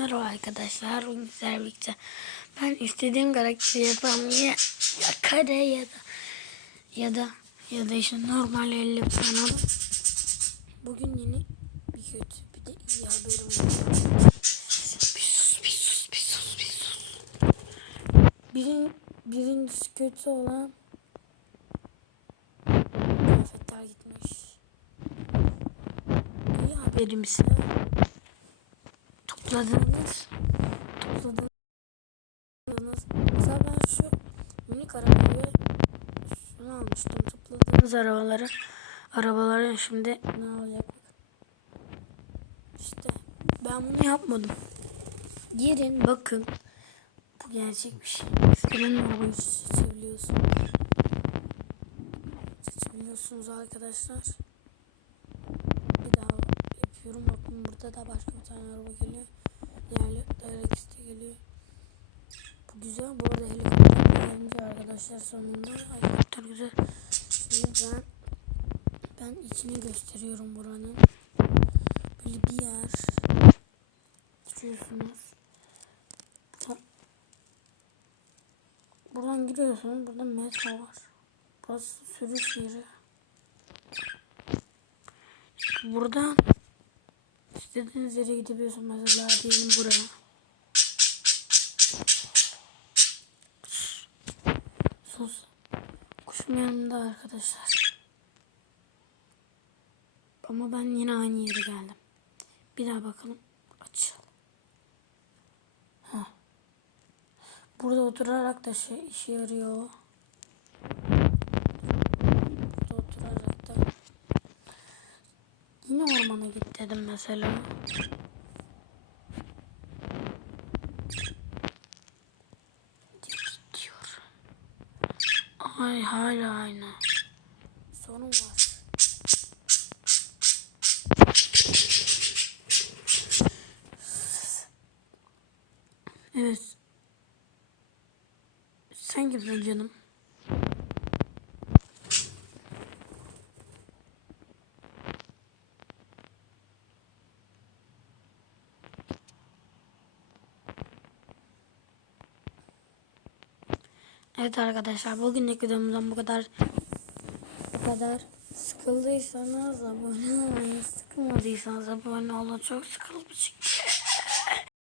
Merhaba arkadaşlar. Sizlerle birlikte ben istediğim karakteri yapamam ya, ya kare ya da ya da ya da işte normal elle falan. Bugün yeni bir kötü bir de iyi haberim var. Bir sus bir sus bir sus bir sus. Birin, birincisi kötü olan kıyafetler gitmiş. İyi haberim ise topladığınız topladığınız mesela ben şu minik arabayı şunu almıştım topladığınız arabaları. Arabaların şimdi ne olacak? İşte ben bunu yapmadım. Girin bakın. Bu gerçek bir şey. İstediğin arabayı seçebiliyorsun seçebiliyorsunuz arkadaşlar. Bir daha yapıyorum. Bakın burada da başka bir tane araba geliyor. Diğerli Dialex'te geliyor. Bu güzel. Bu arada helikopter gelince arkadaşlar sonunda helikopter güzel. Şimdi ben ben içini gösteriyorum buranın. Böyle bir yer. Buradan, buradan giriyorsunuz. Burada metro var. Burası sürüş yeri. Buradan istediğiniz yere gidebiliyorsun mesela diyelim buraya. Sus. Kuşum yanımda arkadaşlar. Ama ben yine aynı yere geldim. Bir daha bakalım. Açalım. Heh. Burada oturarak da şey işe yarıyor. o. Burada oturarak da Yine ormana git dedim mesela. Diyor. Ay hala aynı. Sorun var. Evet. Sen kimsin canım? Evet arkadaşlar bugünlük videomuzdan bu kadar. Bu kadar. Sıkıldıysanız abone olmayı sıkılmadıysanız abone olun. Çok sıkılmışım